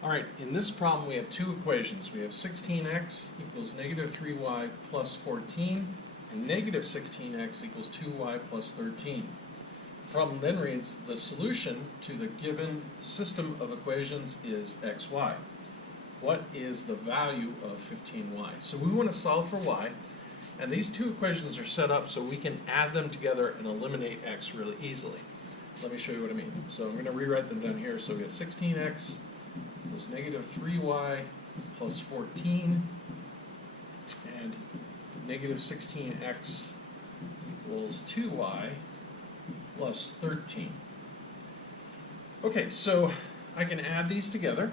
All right, in this problem we have two equations. We have 16x equals negative 3y plus 14, and negative 16x equals 2y plus 13. The problem then reads, the solution to the given system of equations is xy. What is the value of 15y? So we want to solve for y, and these two equations are set up so we can add them together and eliminate x really easily. Let me show you what I mean. So I'm going to rewrite them down here. So we have 16x equals negative 3y plus 14, and negative 16x equals 2y plus 13. Okay, so I can add these together.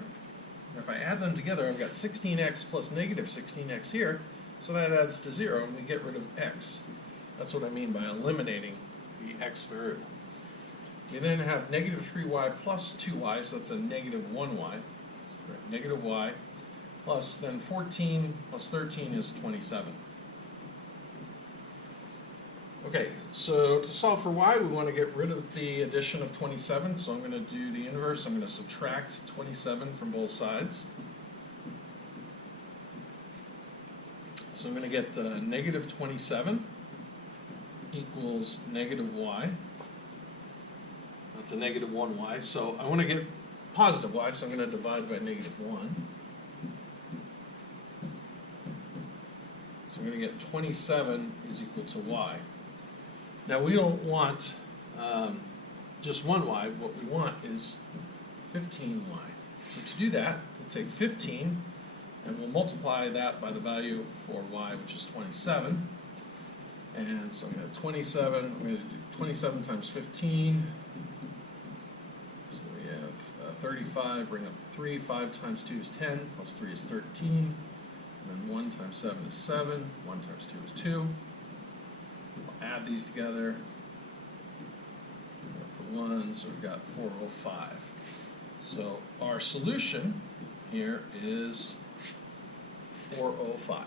If I add them together, I've got 16x plus negative 16x here, so that adds to 0, and we get rid of x. That's what I mean by eliminating the x variable. We then have negative 3y plus 2y, so that's a negative 1y. Negative y plus then 14 plus 13 is 27. Okay, so to solve for y, we want to get rid of the addition of 27, so I'm going to do the inverse. I'm going to subtract 27 from both sides. So I'm going to get negative 27 equals negative y. That's a negative 1y, so I want to get positive y, so I'm going to divide by negative 1. So I'm going to get 27 is equal to y. Now we don't want just one y, what we want is 15y. So to do that, we'll take 15 and we'll multiply that by the value for y, which is 27. And so I'm going to have 27, I'm going to do 27 times 15. 35, bring up 3, 5 times 2 is 10, plus 3 is 13, and then 1 times 7 is 7, 1 times 2 is 2. We'll add these together, the 1, so we've got 405. So our solution here is 405.